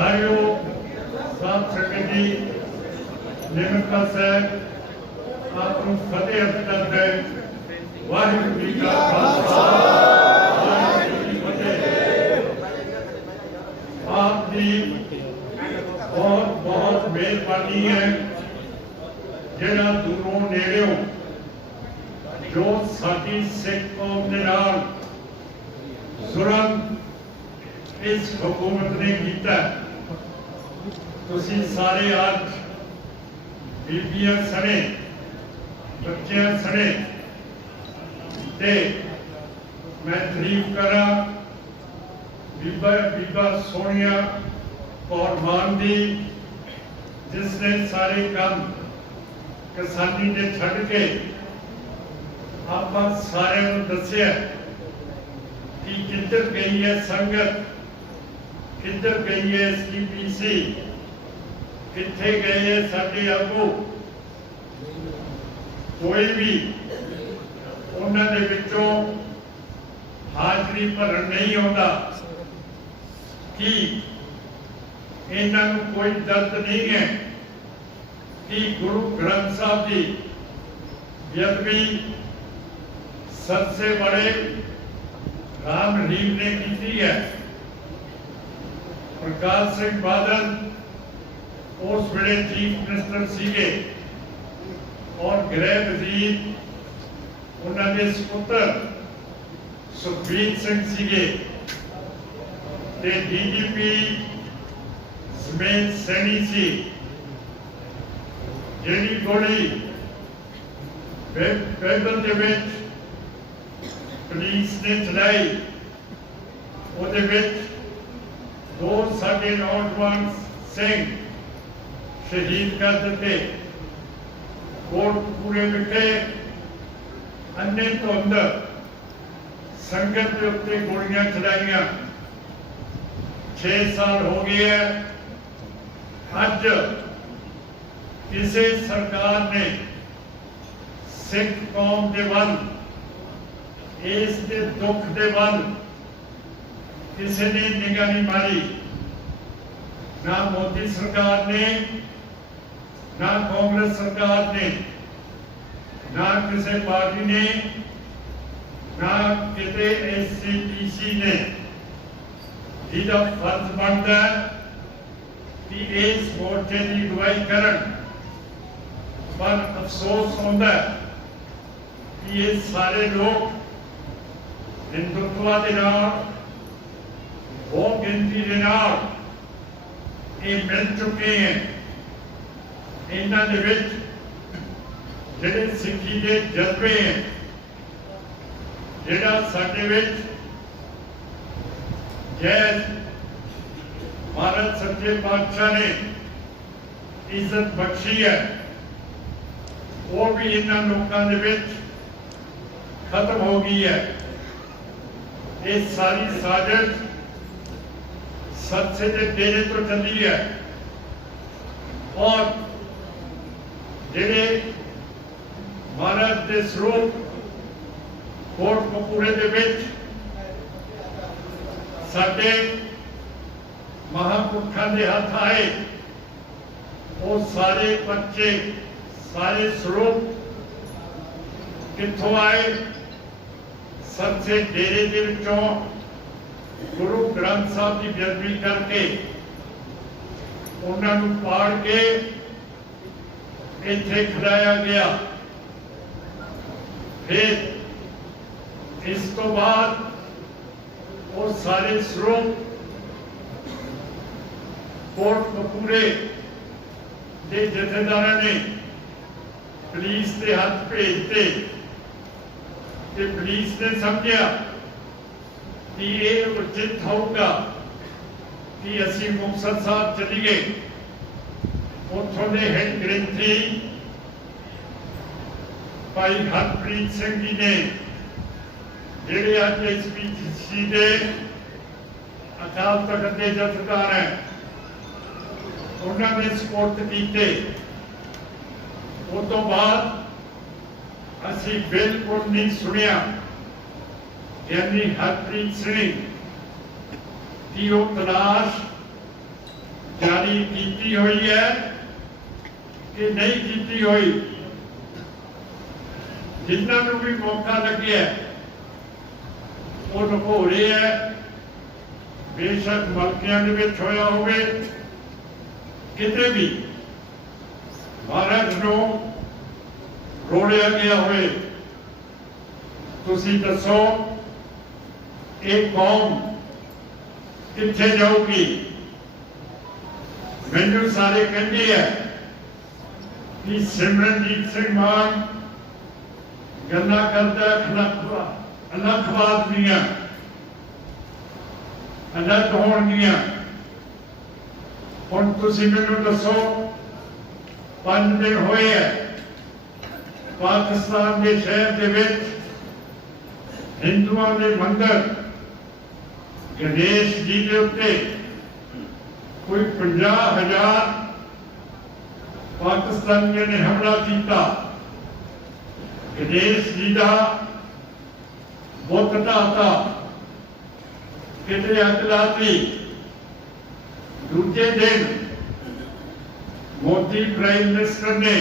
बधाइयों साथ संगत जी निमरता साहब आपको फतेह अर्ज करते वाहिगुरू जी का खालसा वाहिगुरू जी की फतेह। आपकी बहुत बहुत मेहरबानी है जिहड़ा दूरों नेड़ों जो साडी सिख कौम दे नाल जुल्म इस हुकूमत ने किया। तुसीं सारे अज बीबियां सने बच्चियां सने ते मैं तारीफ करा बीबा सोनिया कौर मान दी जिसने सारे काम किसानी ने छड़ के आप सारे दसिया कि किधर गई है संगत, किधर गई है SDPC, किथे गए है साडे आगू। कोई भी उन्हां दे विचों हाजरी भरन नहीं आता कि इन्हां नूं कोई दर्द नहीं है कि गुरु ग्रंथ साहब की बेअदबी सबसे बड़े राम रहीम ने की है। प्रकाश सिंह बादल उस वेले चीफ मिनिस्टर सीगे और गृह वजीर उन्होंने सपुत्र सुखबीर सिंह सीगे ते DGP समेत सैनी सी। जिहड़ी गोली बैबल दे विच पुलिस ने चलाई उहदे विच दो साडे नौजवान सिंह शहीद कर दिते। कोटपूरे विखे अन्ने धुंध संगत के उत्ते गोलियां चलाइयां। 6 साल हो गए है। अज किसी सरकार ने सिख कौम के वल इस दे दुख दे वल किसी ने निगाह नहीं मारी। ना मोदी सरकार ने, ना कांग्रेस सरकार ने, ना किसी पार्टी ने, ना किसी SCPC ने। जिहदा फर्ज बनता है कि इस मोर्चे की अगुवाई करन, पर अफसोस होता है कि ये सारे लोग हिंदुत्व के नाल बहुत गिनती के नाल ये मिल चुके हैं। इन्हां दे विच जिहड़े सिक्खी के जज्बे हैं, जिहड़ा साडे विच जय महाराज सच्चे पातशाह ने इज्जत बख्शी है, वो भी इन्हां लोकां दे विच खत्म हो गई है। ये सारी साजिश सच्चे के डेरे तो चली है और जिहड़े महाराज के स्वरूप कोटकपूरे दे विच साडे महापुरखां दे हथ आए, वो सारे बच्चे सारे स्वरूप कित्थों आए? सच्चे डेरे दे विचों गुरु ग्रंथ साहब की बेअदबी करके उन्होंने पाड़ के इत्थे खिलाया गया। फिर इस तो बाद वो सारे स्वरूप कोटकपूरे के जथेदारों ने पुलिस के हाथ भेजते। पुलिस ने समझा कि ये उचित होगा कि असी मुक्तसर साहब चलीए। उथों के हेड ग्रंथी भाई हरप्रीत सिंह जी ने जिहड़े अज SPC के अकाल तख्त के जथेदार हैं उन्होंने सपोर्ट किए। उस तो बाद असी बिल्कुल नहीं सुनिया यानी हरप्रीत सिंह की वो तलाश जारी की हुई है कि नहीं की हुई, जिन्होंने भी मौका लगे वो लुको रहे है। बेशक मलकियां दे विच होया होवे, किते भी भारत नूं रोड़िया गया होवे, तुसीं दसो एक कौम किथे जाऊगी? मैनू सारे कहते हैं कि सिमरनजीत सिंह मान गल्लां करदा अलखवाद दियां अलग होणगियां। हुण तुसीं मैनू दसो 5 दिन होए है पाकिस्तान के शहर दे विच हिंदुआं दे मंदिर गणेश जी के उत्ते कोई 50,000 पाकिस्तानियों ने हमला किया। गणेश जी का बुत ढाता, किते अग लाती। दूजे दिन मोदी प्राइम मिनिस्टर ने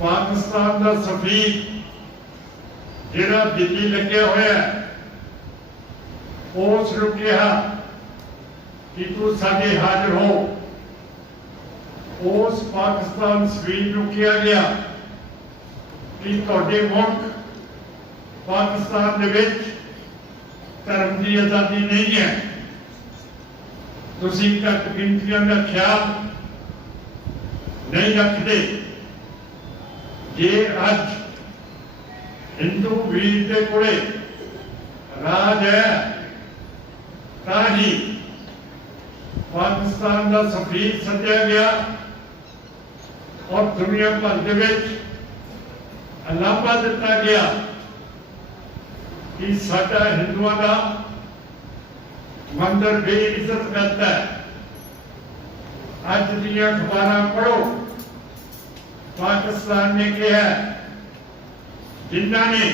पाकिस्तान का सफीर जिहड़ा दिल्ली लग्या होया उसनूं कहा कि तू साडे हाजिर हो। उस पाकिस्तान सफीर नूं कहा गया कि तुहाडे मुल्क पाकिस्तान दे विच धर्म की आज़ादी नहीं है, तुसीं घट गिनतियां का ख्याल नहीं रखते। जे अज हिंदू वीर के कोले राज है ताही पाकिस्तान का सफीर सद्या गया और दुनिया भर के विच अलापा दिता गया कि साडा हिंदुओं का मंदिर बेइज्जत करता है। अज दियां अखबारां पढ़ो, पाकिस्तान ने कहा जिन्होंने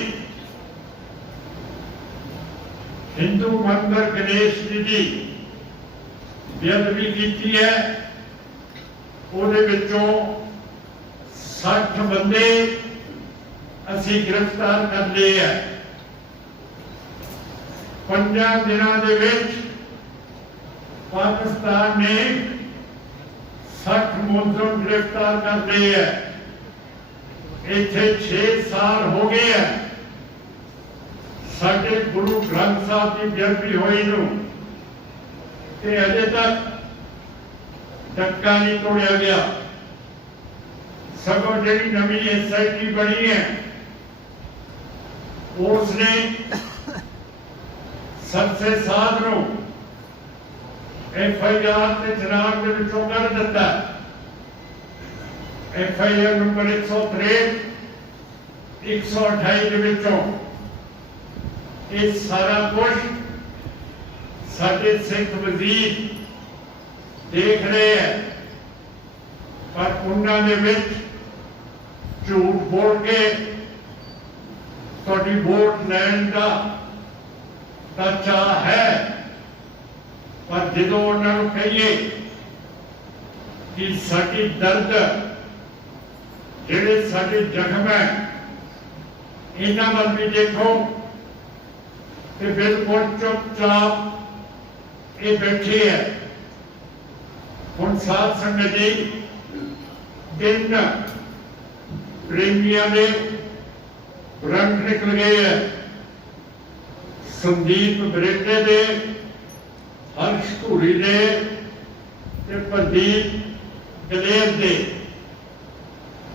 हिंदू मंदिर गणेश जी की बेअदबी की है, उहदे विचों 60 बंदे असीं गिरफ्तार कर लिए है। 5 दिनों के विच पाकिस्तान ने 60 मुलजिम गिरफ्तार कर लिए है। इत्थे 6 साल हो गए हैं साडे गुरु ग्रंथ साहब की बेअदबी हुई नूं ते अजे तक डक्का नहीं तोड़िया गया। सगों जिहड़ी नवीं SIT बनी है उसने सबसे साध नूं FIR के जनाब के विचों कर दिता। FIR नंबर 163 128 के विचों ये सारा कुछ साडे सिख वजीर देख रहे हैं, पर उन्होंने विच झूठ बोल के तुहाडी वोट लैण का चाह है, पर जदों उन्होंने कहिए कि साडी दर्द जिहड़े साडे जख्म है इन्हां वल भी देखो, ते बिल्कुल चुपचाप ये बैठे है। हुण साध संगत जी 3 प्रेमियों के रंग निकल गए है। संदीप बरेटे दे, हर्ष धूरी दे ते प्रदीप दलेर दे।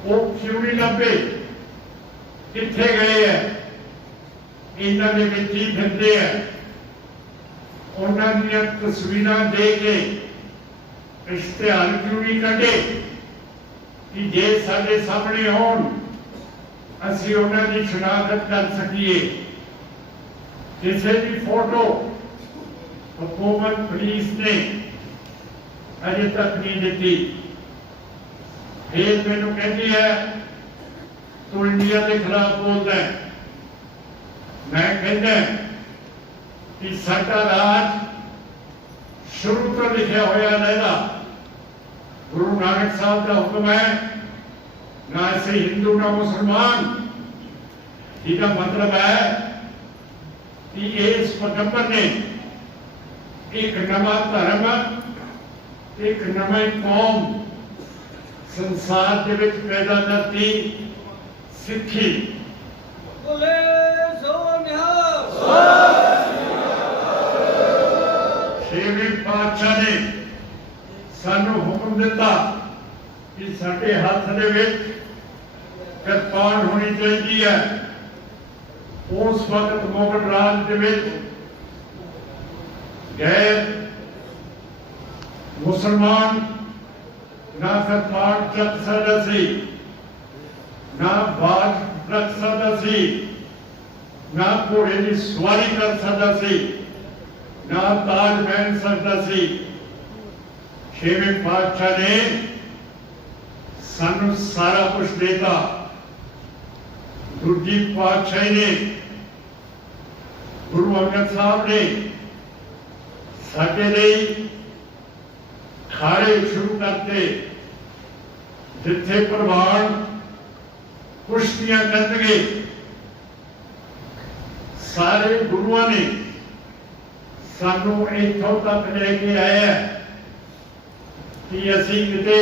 वो क्यों नहीं लभे, किथे गए है? इन्हां दे विच ही फिरदे है। उन्हां दीयां तस्वीरां दे के इश्तिहार क्यों नहीं कढे कि जे साडे सामने होण असीं उन्हां दी शनाख्त कर सकीए। किसी भी फोटो हुकूमत पुलिस ने अजे तक नहीं दी। फिर मैनू कहती है तू इंडिया के खिलाफ बोलता है। मैं कहता कि साडा राज शुरू तो लिखा होया लहदा गुरु नानक साहब का हुक्म है, ना ऐसे हिंदू ना मुसलमान। इसका मतलब है कि इस पैगंबर ने एक नवा धर्म, एक नवी कौम संसार के विच पैदा करती, सिक्खी। छेवें पातशाह ने सानू हुक्म दिता कि साडे हाथ दे विच किरपान होनी चाहिए है। उस वक्त मुगल राज दे विच गैर मुसलमान ना किरपान चक सकदा सी, ना बाज रख सकदा सी, ना घोड़े की सवारी कर सकदा सी, ना ताज पहन सकता सी। छेवें पातशाह ने सानू सारा कुछ देता। दूजी पातशाही ने गुरु अंगद साहब ने साडे लई खाड़े शुरू करते, जिथे प्रवान कुश्तियां करनगे। सारे गुरुआं ने सानू इत्थों तक लेके आया कि असी किते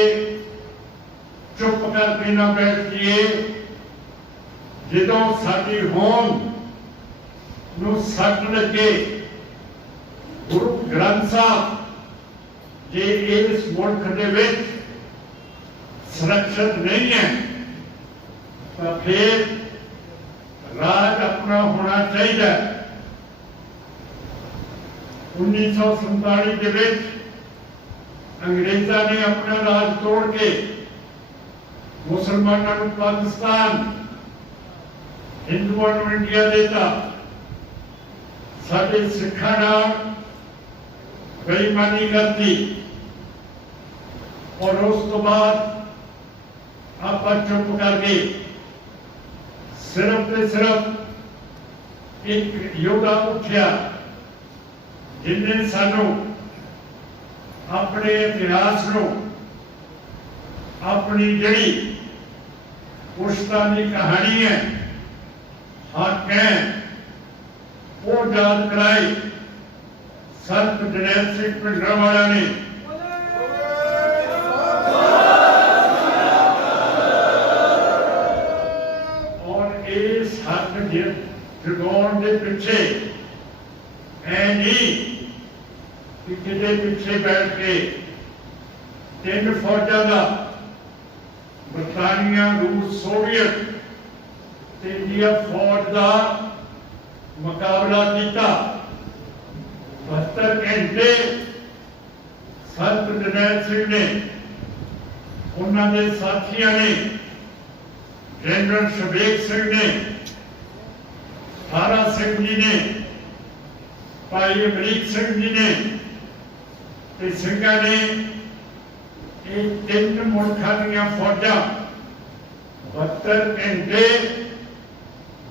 चुप करके ना बैठ जाइए। जदों साडी होम नूं सट लगे, गुरु ग्रंथ साहब जे इस मुल्क दे विच सुरक्षित नहीं है, तो फिर राज अपना होना चाहिए। 1947 के विच अंग्रेजा ने अपना राज तोड़ के मुसलमानों को पाकिस्तान, हिंदुओं को इंडिया देता। साडे सिखां नाल बेईमानी करती और उस तो बाद आप चुप करके सिर्फ ते सिर्फ एक योद्धा उठ्या जिन्हें सानू अपने इतिहास को, अपनी जड़ी पुश्तानी कहानी है, हक है, वो याद कराई। संत जरनैल सिंह भिंडरांवाला ने और इस हक जगाउण के पिछे ऐ नहीं कि किसी पिछे बैठ के 3 फौजा का बरतानिया, रूस, सोवियत इंडिया फौज का मुकाबला किया। 72 घंटे संत जरनैल सिंह ने, उन्होंने साथियों ने, जनरल शबीर सिंह ने, तारा सिंह जी ने, भाई अमरीक सिंह जी ने, सिंघा ने 3 मुल्कों दी फौजा 72 घंटे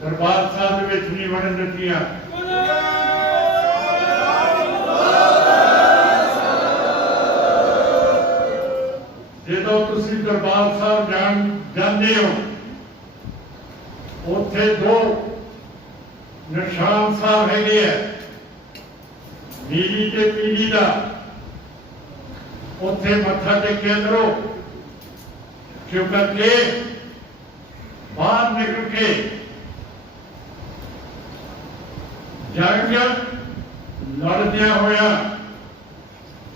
दरबार साहब विच नहीं वड़न दित्तियां। जदों तुसीं दरबार साहब जांदे हो, उत्थे 2 निशान साहब हैगे है, नीली ते पीली दा। उत्थे मत्था टेकिया करो, क्योंकि बाहर निकल के जंग लड़दिया होया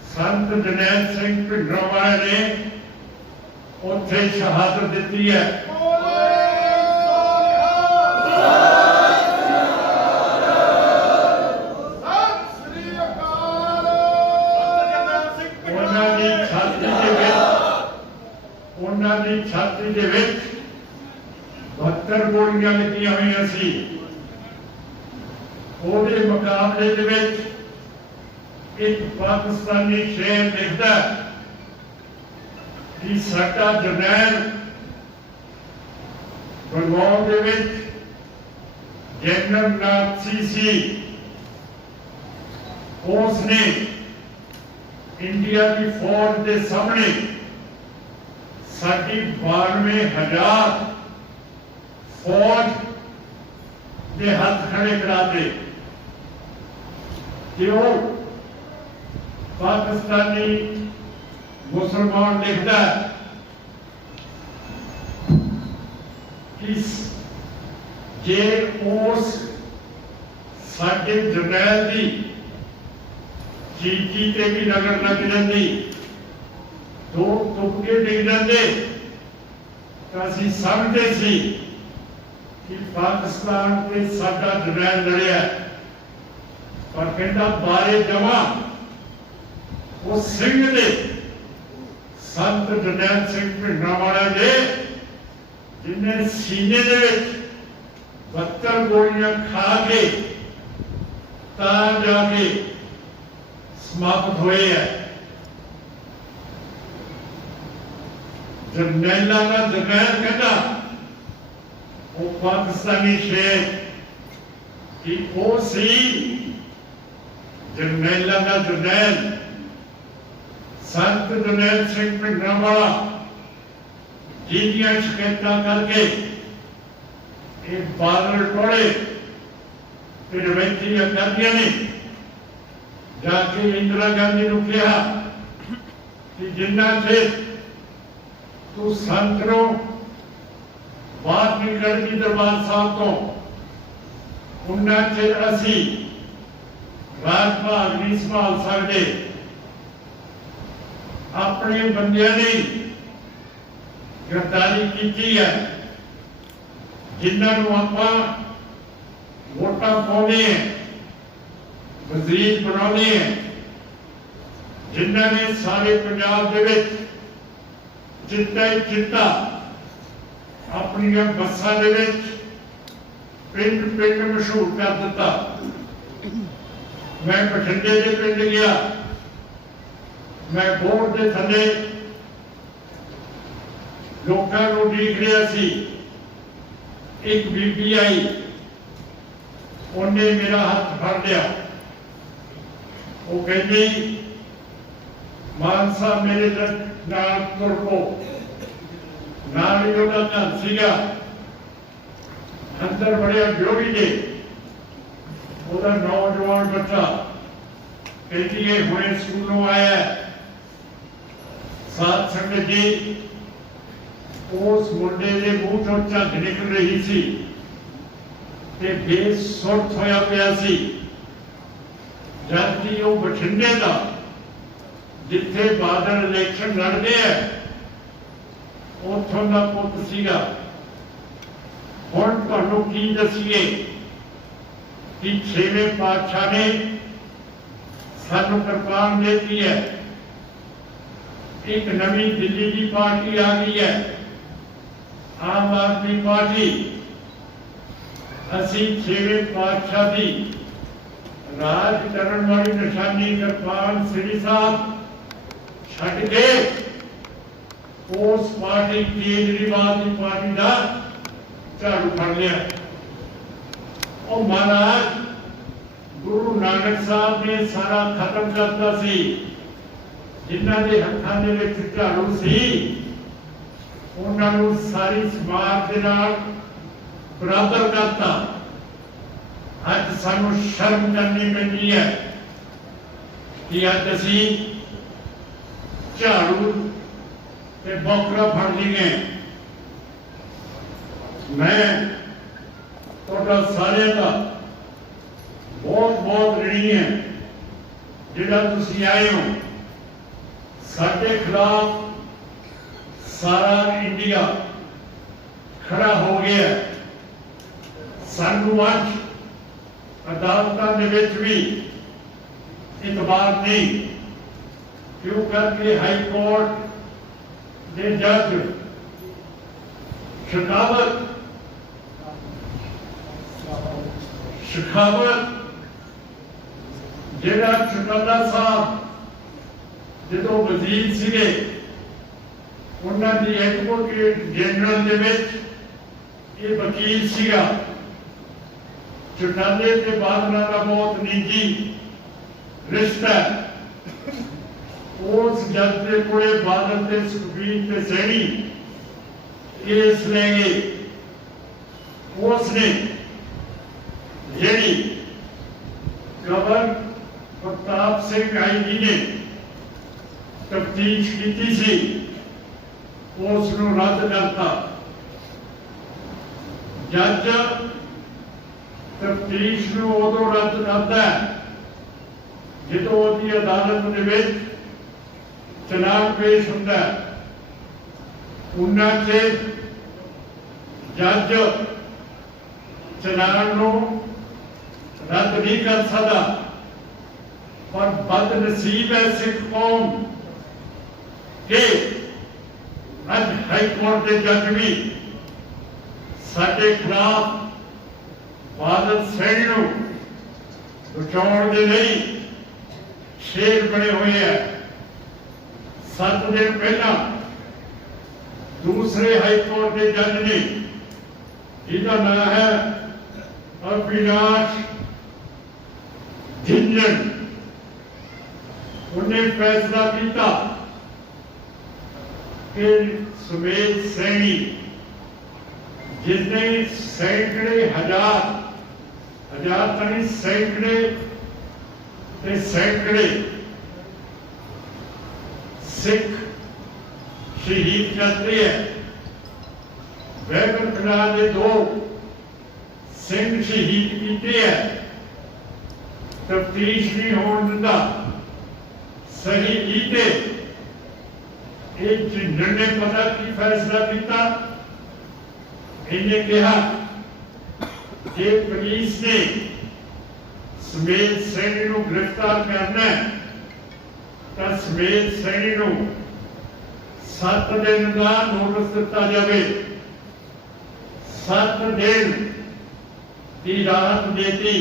संत जरनैल सिंह भिंडरांवाले ने उत्थे शहादत दी है। छाती दे विच 72 गोलियां लगियां हुई सी। ਉਹਦੇ मुकाबले दे विच एक पाकिस्तानी शेर लिखता कि साडा जरनैल बंगाल दे विच जनरल नाथी सी, उसने इंडिया की फौज के सामने साडी 92,000 फौज के हाथ खड़े कराते कि वो पाकिस्तानी मुसलमान लिखता है कि जे उस साडे जरनैल की चीची ते भी नगर लग जाती दो तुपके डिग जाते तो असीं समझते सी कि पाकिस्तान के साडा जरनैल लड़िया पर कहता बारे जमा वो सिंह दे संत जरनैल सिंह भिंडरांवाले दे जिन्हें सीने दे विच 72 गोलियां खा के जाके समाप्त हुए है। जरनैलों का जरनैल कहता वो पाकिस्तानी शेर कि वो सी जरनैलों का जरनैल संत जरनैल सिंह भिंडरांवाला जिहदियां शिकायतां करके ये बादल टोले रवैतियां करदियां ने जाके इंदिरा गांधी को कहा कि जिन्ना चेर तू संतरों बाहर निकलती दरबार साहब तो उन्ना चेर असी राजभाग नहीं संभाल सकते। अपने बंदियां ने गिरफ्तारी की है जिन्होंने आपां वोटां पाउने हैं वजीर बनाने हैं जिन्होंने सारे पंजाब दे विच चिट्टा ही चिट्टा अपनी बसां दे विच पिंड पिंड मशहूर कर दिता। मैं बठिंडे के पिंड गया मैं बोर्ड के थले लोगों को देख रहा सी एक बीबी आई उन्हें मेरा हाथ फड़ लिया वो कहती मान साहब मेरे नाल तुर पो नाल ही उहदा घर सीगा अंदर बड़िया ब्योरी दे उहदा नौजवान बच्चा कहती है हुणे स्कूलों आया साथ संगत जी उस मुंडे के मुंह चों झग निकल रही सी ते बेसुरत होया पिया सी जबकि वो बठिंडे का जिथे बादल इलेक्शन लड़ते हैं उथों का पुत सीगा। हुण तुहानूं की दसीए कि 6वें पातशाह ने सानूं किरपान देती है। एक नवी दिल्ली की पार्टी आ गई है आम आदमी पार्टी। असी 6वें पातशाह की राज करने वाली निशानी किरपान श्री साहब छड्ड के उस पार्टी केजरीवाल की पार्टी का झाड़ू फड़ लिया। और महाराज गुरु नानक साहब ने सारा खत्म करता सी जिन्हां दे हत्थां दे विच झाड़ू सी उन्हां नूं सारी समाज दे नाल बराबर करता। अज सानू शर्म करनी पैंदी है कि अज असी झाड़ू ते बौकरा फड़ लिए। मैं तुहाडा सारिਆਂ का बहुत बहुत ऋणी है जिहड़ा तुसीं आए हो। साडे खिलाफ सारा इंडिया खड़ा हो गया। सानू अज अदालतों के विच भी इतबार नहीं क्यों करके हाई कोर्ट के जज शेखावत जिहड़ा चौटाला साहब जो वजीर सीगे उन्हां दी एडवोकेट जनरल दे विच ये वकील सीगा। चौटाले के बाद उन्होंने बहुत निजी रिश्ता उस जज के कोले बादल ते सुखबीर ते सैनी केस ले गए। उसने जी गवर्नर प्रताप सिंह आईजी ने तफ्तीश की सी उसनूं रद्द करता। जज तफ्तीश नूं उदों रद्द करता है जो उसकी अदालत दे विच चलान पेश होंदा है। उन्हां चेर जज चलान नूं रद्द नहीं कर सकता। पर बदनसीब है सिख कौम कि अज हाईकोर्ट के जज भी साडे खिलाफ बादल सैनी नूं बचाउण दे लई शेर बने हुए हैं। 7 दिन पहला दूसरे हाईकोर्ट के जज ने जिसका नाम है अविनाश झिंझन, उन्हें फैसला किया कि सुमेध सैनी जिसने सैकड़े हजार तक सैकड़े सिख शहीद करते हैं। वैगन खड़ा के 2 सिंह शहीद किए हैं। तफ्तीश नहीं होने दिता। सही कीते एक झिंझन ने पता की फैसला किया। इन्हें कहा कि पुलिस ने सुमेध सैनी को गिरफ्तार करना है तो सुमेध सैनी को 7 दिन का नोटिस दिता जाए। 7 दिन की राहत देती।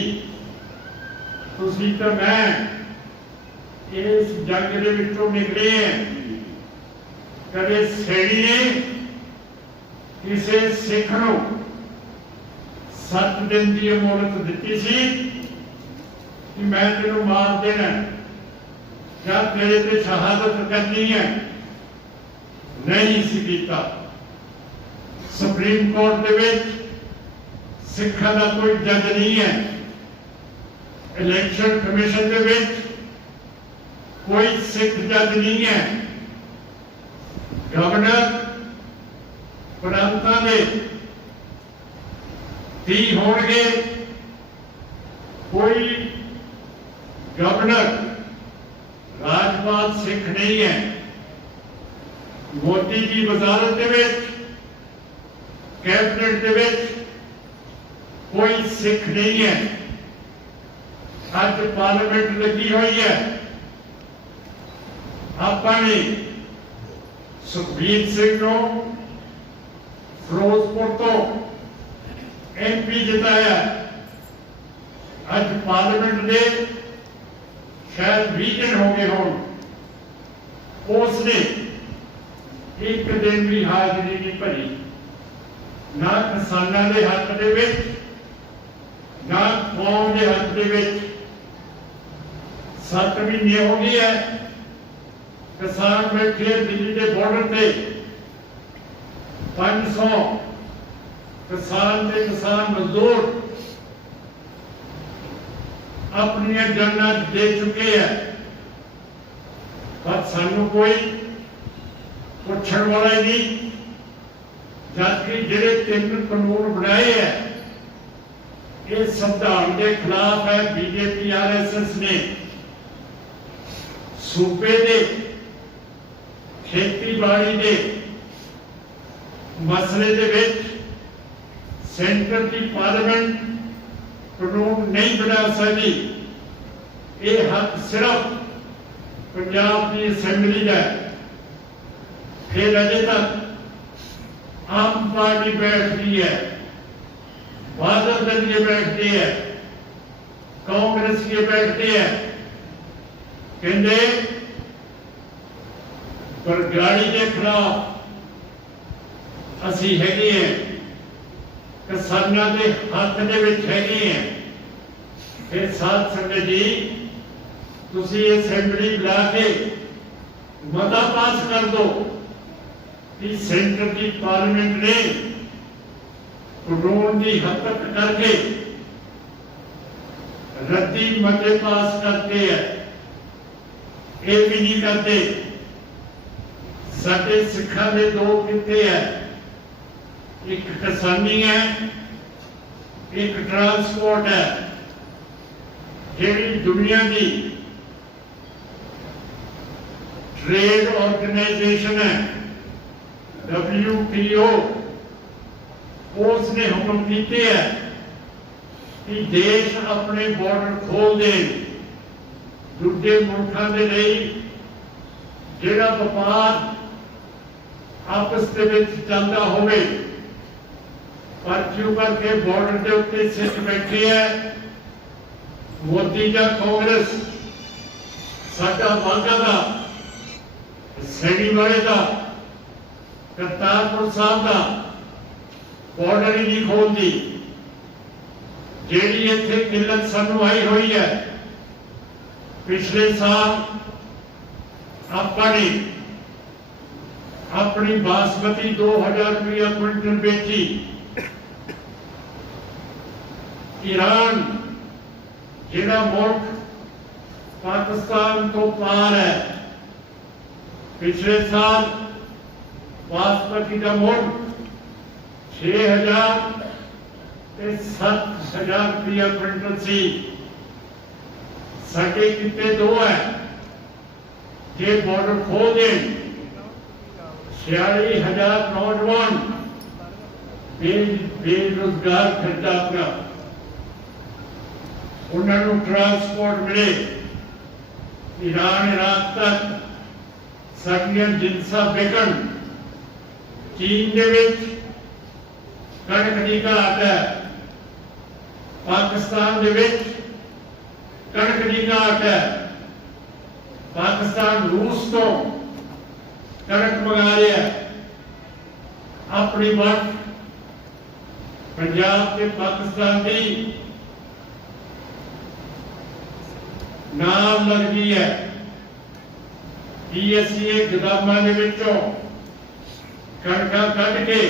तुसी तो मैं इस जंग के विचों निकले हैं। कदे सैनी ने किसी सिख नूं 7 दिन की मोहलत दी सी कि मैं तेनों मार देना या तेरे ते शहादत करनी है? नहीं सी कीता। सुप्रीम कोर्ट दे विच सिखां दा कोई जज नहीं है। इलेक्शन कमीशन दे विच कोई सिख जज नहीं है। गवर्नर प्रांतां दे 30 होणगे। कोई गवर्नर राजपाल सिख नहीं है। मोदी की वजारत दे विच कैबिनेट दे विच कोई सिख नहीं है। आज पार्लियामेंट लगी हुई है। आपने सुखबीर सिंह को फिरोजपुर तो MP जिताया। आज पार्लियामेंट ने शायद 20 दिन हो गए हों। उसने एक दिन भी हाजिरी नहीं भरी। ना किसानों के हक दे विच ना कौम के हक दे विच। 7 महीने हो गए है किसान बैठे दिल्ली के बॉर्डर पे। 500 किसान मजदूर अपनी जाना दे चुके हैं। पर सानू कोई पुछण वाला ही नहीं। जबकि जिहड़े 3 कानून बनाए हैं ये संविधान के खिलाफ है। BJP RSS ने सूबे दे खेतीबाड़ी के मसले दे विच सेंटर की पार्लियामेंट कानून नहीं बना सकती। ये हक सिर्फ पंजाब की असैंबली का है। फिर अजे तक आम पार्टी बैठती है, बादल दल ये बैठती है, कांग्रेस ये बैठती है। कहते बरगाड़ी के खिलाफ असी हैगे हैं, किसानों के हक दे विच हैगे हैं। फिर साथ संगत जी तुसी असैंबली बुला के मता पास कर दो कि सेंटर की पार्लियामेंट ने कानून की हरकत करके रद्दी मते पास करते हैं, ये भी नहीं करते। साडे सिखां दे दो किते है, एक किसानी है, एक ट्रांसपोर्ट है। जिहड़ी दुनिया की ट्रेड ऑर्गेनाइजेशन है WTO, उसने हुक्म किए है कि देश अपने बॉर्डर खोल दे, दूजे मुल्कों के लिए जिहड़ा व्यापार आपस के विच चलदा होवे, पर क्यों करके बॉर्डर के उत्ते सिख बैठे है मोदी का कांग्रेस, साडा वाघा का, सैनी वाले का, करतारपुर साहब का बॉर्डर ही नहीं खोलती। जेडी इत्थे किल्लत सानू आई हुई है, पिछले साल आपने अपनी बासमती 2000 रुपया क्विंटल बेची। ईरान जिहड़ा मुल्क पाकिस्तान तो पार है, पिछले साल बासमती का मुल्क 6000 ते 7000 रुपया क्विंटल सी। साडे किते दो है, जे बॉर्डर खोल दें 46,000 नौजवान बेरोजगार फिरदा अपना, उन्होंने ट्रांसपोर्ट मिले ईरान इराक तक, साडियां जिनसा बिकन। चीन दे विच कणक दी घाट है, पाकिस्तान दे विच कणक दी घाट है। पाकिस्तान रूस तो कणक मंगा रहा है, अपनी वट पंजाब के पाकिस्तान की नाम लग गई है कि असीं ये गोदामां दे विचों कणकां कढ के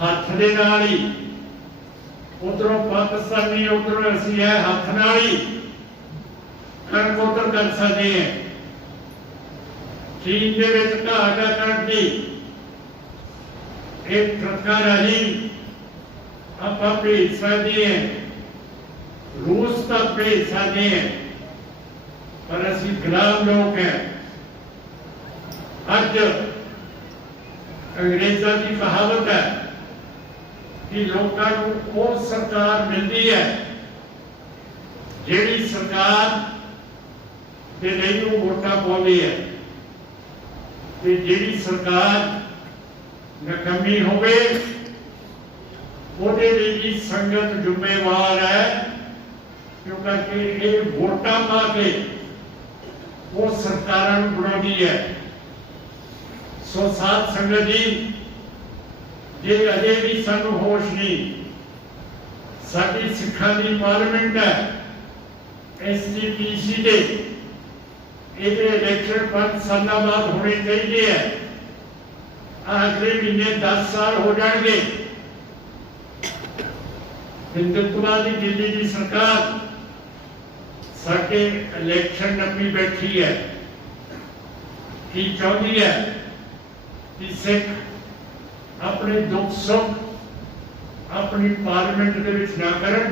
हथ दे नाल ही, उधरों पाकिस्तानी उधरों असीं है हथ नाल ही कणक उधर कर सकते हैं। चीन दे विच घाट है कणक की, एक ट्रकां राहीं आपां भेज सकते हैं, रूस तक भेज सकते हैं, पर असीं गुलाम लोग हैं। अज अंग्रेज़ों की कहावत है कि लोगों को वो सरकार मिलती है जिहड़ी सरकार के लिए वोटां पाउंदी है, ते जिहड़ी सरकार नकमी होवे ਉਹਦੇ ਲਈ भी संगत जिम्मेवार है, क्योंकि ये वोटां पा के वो सरकारां नूं बनाउंदी है। सो साथ संगत जी, जे अजे भी सानू होश नहीं, साडी सिखां दी पार्लियामेंट है, SGPC दे ਇਹਦੇ इलेक्शन 5 साल बाद होने चाहिए है। अगले महीने 10 साल हो जाएंगे। हिंदुत्ववादी दिल्ली की सरकार साडे इलेक्शन नपी बैठी है, की चाहती है कि सिख अपने दुख सुख अपनी पार्लियामेंट के विच ना करन,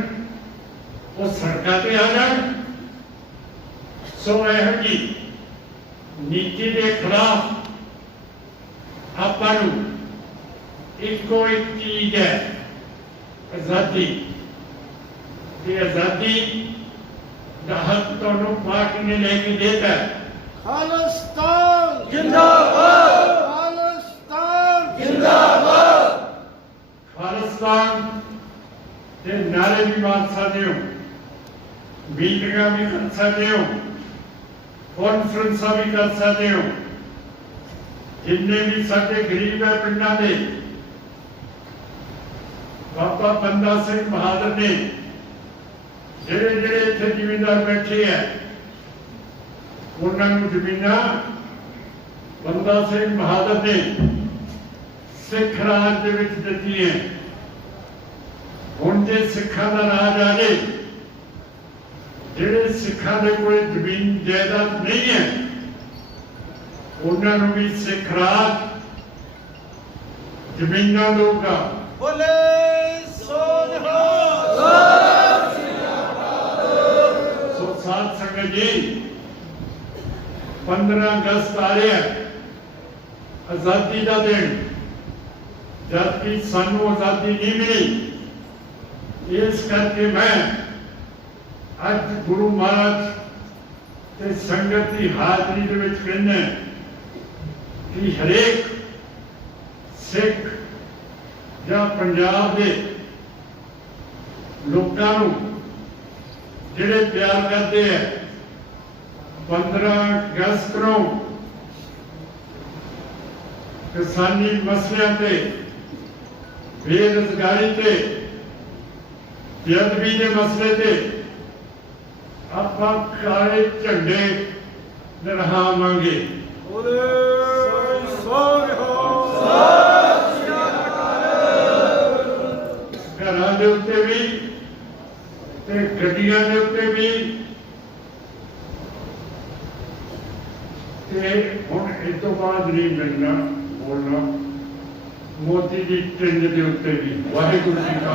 वो सड़कों पे आ जाए। सो यह जी नीति के खिलाफ आपां नूं इको एक चीज है, आजादी। ये आजादी का हक तुहानूं पार्टी ने लेके देता है। खालिस्तान जिंदाबाद, खालिस्तान जिंदाबाद। खालिस्तान के नारे भी मार सकते हो, मीटिंगां भी कर सकते हो, कॉन्फ्रेंसां भी कर सकते हो। जिन्ने भी साडे गरीब है पिंडां दे, बाबा बंदा सिंह बहादुर ने जेड़े जेड़े इत्थे जिमींदार बैठे हैं, ਉਹਨਾਂ ਨੂੰ ਜ਼ਮੀਨਾਂ ਬੰਦਾ ਸਿੰਘ ਬਹਾਦਰ ਨੇ ਸਿੱਖ ਰਾਜ ਦੇ ਵਿੱਚ ਦਿੱਤੀਆਂ। ਹੁਣ ਜੇ ਸਿੱਖਾਂ ਦਾ ਰਾਜ ਆ ਜਾਏ, ਜਿਹੜੇ ਸਿੱਖਾਂ ਦੇ ਕੋਲ ਜ਼ਮੀਨ ਜਾਇਦਾਦ ਨਹੀਂ ਹੈ ਉਹਨਾਂ ਨੂੰ ਵੀ ਸਿੱਖ ਰਾਜ ਜ਼ਮੀਨਾਂ ਦਊਗਾ। ਬੋਲੇ ਸੋ ਨਿਹਾਲ। ਸੋ ਸਾਧ ਸੰਗਤ ਜੀ, 15 ਅਗਸਤ ਆ ਰਿਹਾ, ਆਜ਼ਾਦੀ ਦਾ ਦਿਨ, ਜਦ ਕਿ ਸਾਨੂੰ ਆਜ਼ਾਦੀ ਨਹੀਂ ਮਿਲੀ। ਇਸ ਕਰਕੇ ਮੈਂ ਅੱਜ ਗੁਰੂ ਮਹਾਰਾਜ ਤੇ ਸੰਗਤ ਦੀ ਹਾਜ਼ਰੀ ਦੇ ਵਿੱਚ ਕਹਿੰਦਾ ਕਿ ਹਰੇਕ ਸਿੱਖ ਜਾਂ ਪੰਜਾਬ ਦੇ ਲੋਕਾਂ ਨੂੰ ਜਿਹੜੇ ਪਿਆਰ ਕਰਦੇ ਆ, 15 ਅਗਸਤ ਨੂੰ ਕਿਸਾਨੀ ਮਸਲਿਆਂ ਤੇ, ਬੇਰੁਜ਼ਗਾਰੀ ਤੇ, ਬੇਅਦਬੀ ਦੇ ਮਸਲੇ ਤੇ ਆਪਾਂ ਕਾਲੇ ਝੰਡੇ ਲਹਿਰਾਵਾਂਗੇ। ਬੋਲੇ ਸੋ ਨਿਹਾਲ। ਘਰਾਂ ਦੇ ਉੱਤੇ ਵੀ ਤੇ ਗੱਡੀਆਂ ਦੇ ਉੱਤੇ ਵੀ, ਤੇ ਹੁਣ ਇਸ ਤੋਂ ਬਾਅਦ ਨਹੀਂ ਮਿਲਣਾ ਬੋਲਣਾ, ਮੋਦੀ ਦੀ ਟਿੰਡ ਦੇ ਉੱਤੇ ਵੀ। ਵਾਹਿਗੁਰੂ ਜੀ ਕਾ